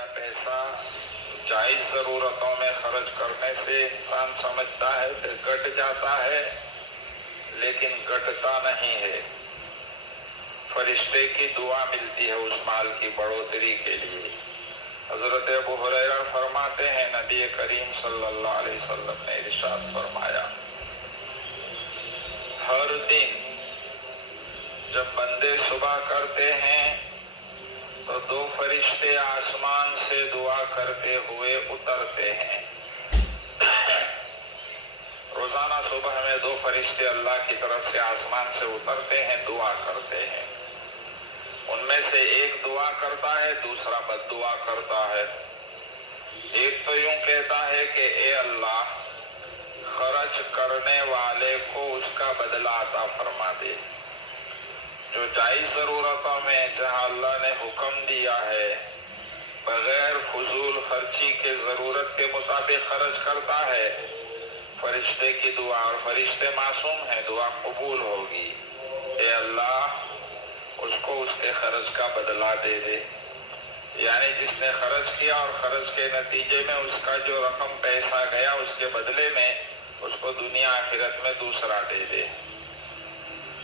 روپیہ پیسہ جائز ضرورتوں میں خرچ کرنے سے انسان سمجھتا ہے کہ گٹ جاتا ہے، لیکن گٹتا نہیں ہے۔ فرشتے کی دعا ملتی ہے اس مال کی بڑھوتری کے لیے۔ حضرت ابو ہریرہ فرماتے ہیں نبی کریم صلی اللہ علیہ وسلم نے ارشاد فرمایا، ہر دن جب بندے صبح کرتے ہیں تو 2 فرشتے آسمان سے دعا کرتے ہوئے اترتے ہیں۔ روزانہ صبح میں 2 فرشتے اللہ کی طرف سے آسمان سے اترتے ہیں، دعا کرتے ہیں۔ ان میں سے ایک دعا کرتا ہے، دوسرا بد دعا کرتا ہے۔ ایک تو یوں کہتا ہے کہ اے اللہ، خرچ کرنے والے کو اس کا بدلہ عطا فرما دے۔ جو جائز ضرورتوں میں جہاں اللہ نے حکم دیا ہے بغیر فضول خرچی کے ضرورت کے مطابق خرچ کرتا ہے، فرشتے کی دعا، اور فرشتے معصوم ہیں، دعا قبول ہوگی۔ اے اللہ، اس کو اس کے خرچ کا بدلہ دے دے۔ یعنی جس نے خرچ کیا اور خرچ کے نتیجے میں اس کا جو رقم پیسہ گیا، اس کے بدلے میں اس کو دنیا آخرت میں دوسرا دے دے۔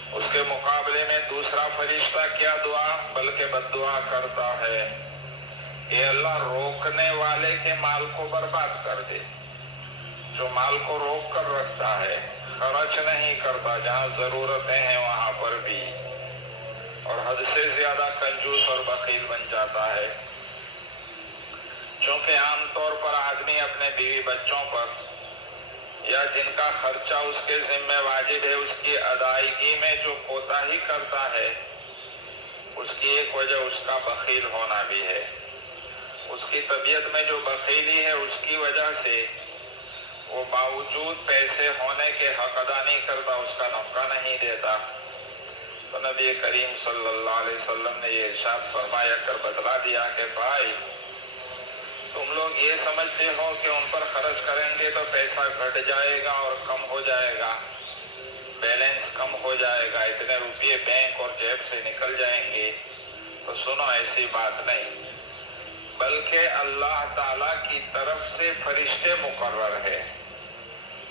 اس کے مقابلے میں دوسرا فرشتہ کیا دعا بلکہ بد دعا کرتا ہے، اے اللہ، روکنے والے کے مال کو برباد کر دے۔ جو مال کو روک کر رکھتا ہے، خرچ نہیں کرتا، جہاں ضرورتیں ہیں وہاں پر بھی، اور حد سے زیادہ کنجوس اور بخیل بن جاتا ہے۔ چونکہ عام طور پر آدمی اپنے بیوی بچوں پر یا جن کا خرچہ اس کے ذمہ واجب ہے اس کی ادائیگی میں جو کوتاہی کرتا ہے، اس کی ایک وجہ اس کا بخیل ہونا بھی ہے۔ اس کی طبیعت میں جو بخیلی ہے اس کی وجہ سے وہ باوجود پیسے ہونے کے حق ادا نہیں کرتا، اس کا نفقہ نہیں دیتا۔ تو نبی کریم صلی اللہ علیہ وسلم نے یہ ارشاد فرمایا کر بتلا دیا کہ بھائی، تم لوگ یہ سمجھتے ہو کہ ان پر خرچ کریں گے تو پیسہ گھٹ جائے گا اور کم ہو جائے گا، بیلنس کم ہو جائے گا، اتنے روپیے بینک اور جیب سے نکل جائیں گے۔ تو سنو، ایسی بات نہیں، بلکہ اللہ تعالیٰ کی طرف سے فرشتے مقرر ہے۔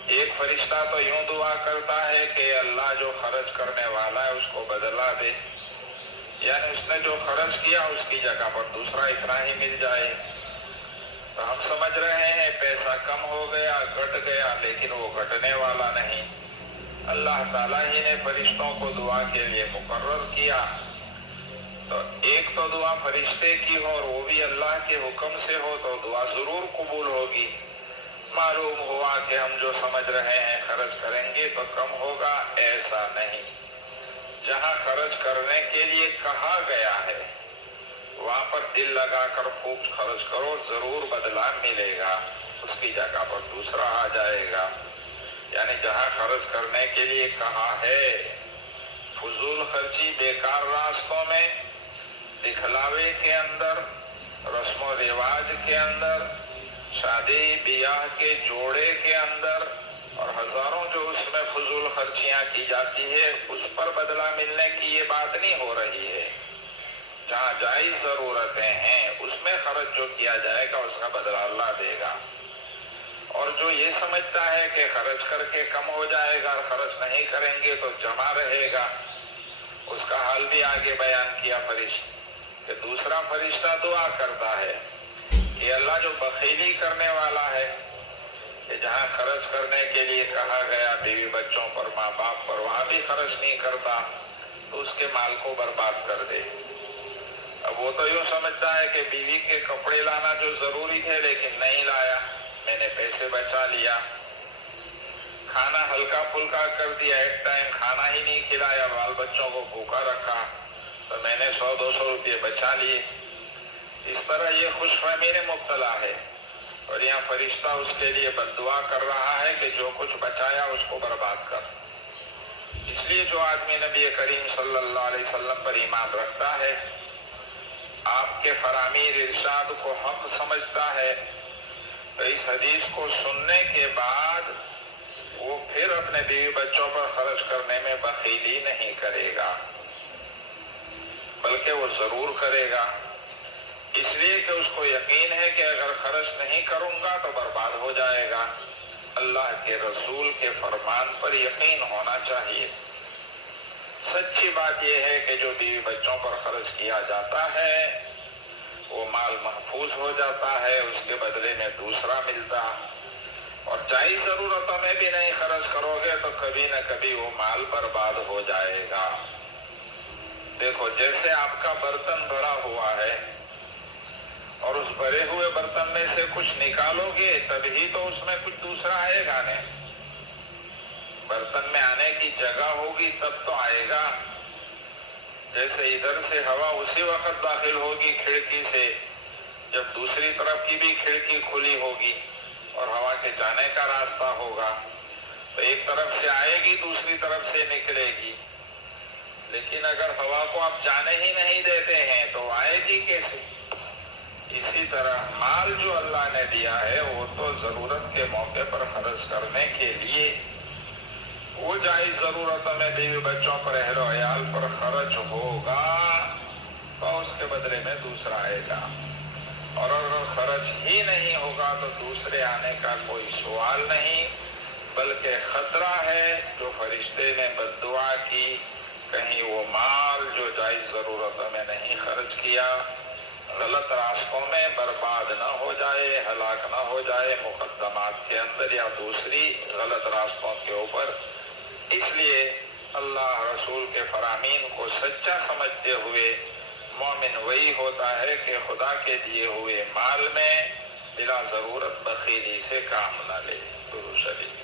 ایک فرشتہ تو یوں دعا کرتا ہے کہ اللہ جو خرچ کرنے والا ہے اس کو بدلہ دے، یعنی اس نے جو خرچ کیا اس کی جگہ پر دوسرا اتنا ہی مل جائے۔ تو ہم سمجھ رہے ہیں پیسہ کم ہو گیا، گھٹ گیا، لیکن وہ گھٹنے والا نہیں۔ اللہ تعالیٰ ہی نے فرشتوں کو دعا کے لیے مقرر کیا۔ تو ایک تو دعا فرشتے کی ہو اور وہ بھی اللہ کے حکم سے ہو تو دعا ضرور قبول ہوگی۔ معلوم ہوا کہ ہم جو سمجھ رہے ہیں خرچ کریں گے تو کم ہوگا، ایسا نہیں۔ جہاں خرچ کرنے کے لیے کہا گیا ہے وہاں پر دل لگا کر خوب خرچ کرو، ضرور بدلہ ملے گا، اس کی جگہ پر دوسرا آ جائے گا۔ یعنی جہاں خرچ کرنے کے لیے کہا ہے، فضول خرچی بیکار راستوں میں، دکھلاوے کے اندر، رسم و رواج کے اندر، شادی بیاہ کے جوڑے کے اندر، اور ہزاروں جو اس میں فضول خرچیاں کی جاتی ہے، اس پر بدلہ ملنے کی یہ بات نہیں ہو رہی ہے۔ جہاں جائز ضرورتیں ہیں اس میں خرچ جو کیا جائے گا اس کا بدلہ اللہ دے گا۔ اور جو یہ سمجھتا ہے کہ خرچ کر کے کم ہو جائے گا اور خرچ نہیں کریں گے تو جمع رہے گا، اس کا حال بھی آگے بیان کیا فرشتہ، کہ دوسرا فرشتہ دعا کرتا ہے کہ اللہ جو بخیلی کرنے والا ہے، کہ جہاں خرچ کرنے کے لیے کہا گیا بیوی بچوں پر، ماں باپ پر، وہاں بھی خرچ نہیں کرتا تو اس کے مال کو برباد کر دے۔ اب وہ تو یوں سمجھتا ہے کہ بیوی کے کپڑے لانا جو ضروری ہے لیکن نہیں لایا، میں نے پیسے بچا لیا۔ کھانا ہلکا پھلکا کر دیا، ایک ٹائم کھانا ہی نہیں کھلایا، بال بچوں کو بھوکا رکھا، تو میں نے 100-200 روپے بچا لیے۔ اس طرح یہ خوش فہمی میں مبتلا ہے، اور یہاں فرشتہ اس کے لیے بد دعا کر رہا ہے کہ جو کچھ بچایا اس کو برباد کر۔ اس لیے جو آدمی نبی کریم صلی اللہ علیہ وسلم پر ایمان رکھتا ہے، آپ کے فرامین ارشاد کو حق سمجھتا ہے، تو اس حدیث کو سننے کے بعد وہ پھر اپنے بیوی بچوں پر خرچ کرنے میں بخیلی نہیں کرے گا، بلکہ وہ ضرور کرے گا، اس لیے کہ اس کو یقین ہے کہ اگر خرچ نہیں کروں گا تو برباد ہو جائے گا۔ اللہ کے رسول کے فرمان پر یقین ہونا چاہیے۔ سچی بات یہ ہے کہ جو بیوی بچوں پر خرچ کیا جاتا ہے وہ مال محفوظ ہو جاتا ہے، اس کے بدلے میں دوسرا ملتا، اور جائز ضرورتوں میں بھی نہیں خرچ کرو گے تو کبھی نہ کبھی وہ مال برباد ہو جائے گا۔ دیکھو، جیسے آپ کا برتن بھرا ہوا ہے اور اس بھرے ہوئے برتن میں سے کچھ نکالو گے تبھی تو اس میں کچھ دوسرا آئے گا نہیں۔ برتن میں آنے کی جگہ ہوگی تب تو آئے گا۔ جیسے ادھر سے ہوا اسی وقت داخل ہوگی کھڑکی سے جب دوسری طرف کی بھی کھڑکی کھلی ہوگی اور ہوا کے جانے کا راستہ ہوگا، تو ایک طرف سے آئے گی دوسری طرف سے نکلے گی۔ لیکن اگر ہوا کو آپ جانے ہی نہیں دیتے ہیں تو آئے گی کیسے؟ اسی طرح مال جو اللہ نے دیا ہے وہ تو ضرورت کے موقع پر خرچ کرنے کے لیے، وہ جائز ضرورتوں میں بیوی بچوں پر، اہل و عیال پر خرچ ہوگا تو اس کے بدلے میں دوسرا آئے گا، اور اگر خرچ ہی نہیں ہوگا تو دوسرے آنے کا کوئی سوال نہیں، بلکہ خطرہ ہے جو فرشتے نے بد دعا کی، کہیں وہ مال جو جائز ضرورتوں میں نہیں خرچ کیا غلط راستوں میں برباد نہ ہو جائے، ہلاک نہ ہو جائے مقدمات کے اندر یا دوسری غلط راستوں کے اوپر۔ اس لیے اللہ رسول کے فرامین کو سچا سمجھتے ہوئے مومن وہی ہوتا ہے کہ خدا کے دیے ہوئے مال میں بلا ضرورت بخیلی سے کام نہ لے۔ درود شریف۔